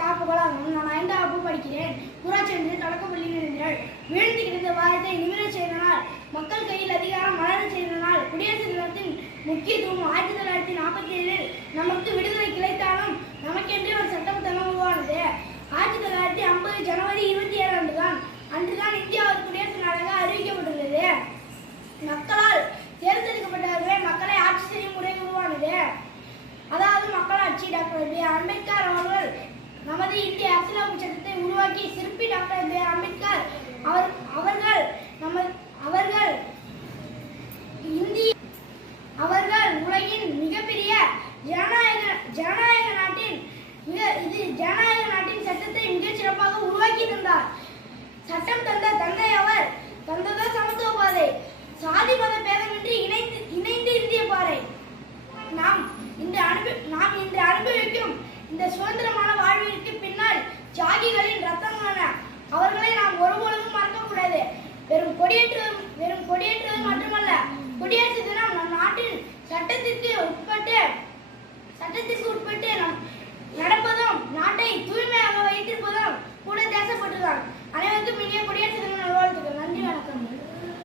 காப்புகளாம். நான் 5ஆம் வகுப்பு படிக்கிறேன். ஊராட்சி ஒன்றிய தொடக்கப்பள்ளியில் இருந்தேன். வீழ்ந்து கிடந்த வாரத்தை நிமிரச் செய்தனால், மக்கள் கையில் அதிகாரம் மலரச் செய்தனால், குடியரசு தினத்தின் முக்கியத்துவம் 1947 நமக்கு விடுதலை கிடைத்தாலும் நமக்கென்றே ஒரு சட்டமன்றம் உருவானது. 1950 ஜனவரி 27 தான் அன்றுதான் இந்தியா ஒரு குடியரசு நாடாக அறிவிக்கப்பட்டுள்ளது. மக்களால் தேர்ந்தெடுக்கப்பட்டவர்களே மக்களை ஆட்சி செய்யும் முறை உருவானது. அதாவது மக்களாட்சி. Doctor B. அம்பேத்கர் அவர்கள் நமது இந்திய அரசியலமைப்பு சட்டத்தை உருவாக்கி சிற்பி டாக்டர் பி. அம்பேத்கர் அவர்கள் உலகின் மிகப்பெரிய ஜனநாயக நாட்டின் சட்டத்தை மிகச் சிறப்பாக உருவாக்கி தந்தார். சட்டம் தந்த தந்தை அவர் தந்ததோ சமத்துவ பாதை, சாதி மத பேதமின்றி இணைந்து இந்திய பாறை. நாம் இன்று அனுபவிக்கும் இந்த சுதந்திரமான வாழ்விற்கு பின்னால் தியாகிகளின் ரத்தமான அவர்களை நாம் ஒருபொழுதும் மறக்கக்கூடாது. வெறும் கொடியேற்றுவது மட்டுமல்ல, குடியரசு தினம் நம் நாட்டின் சட்டத்திற்கு உட்பட்டு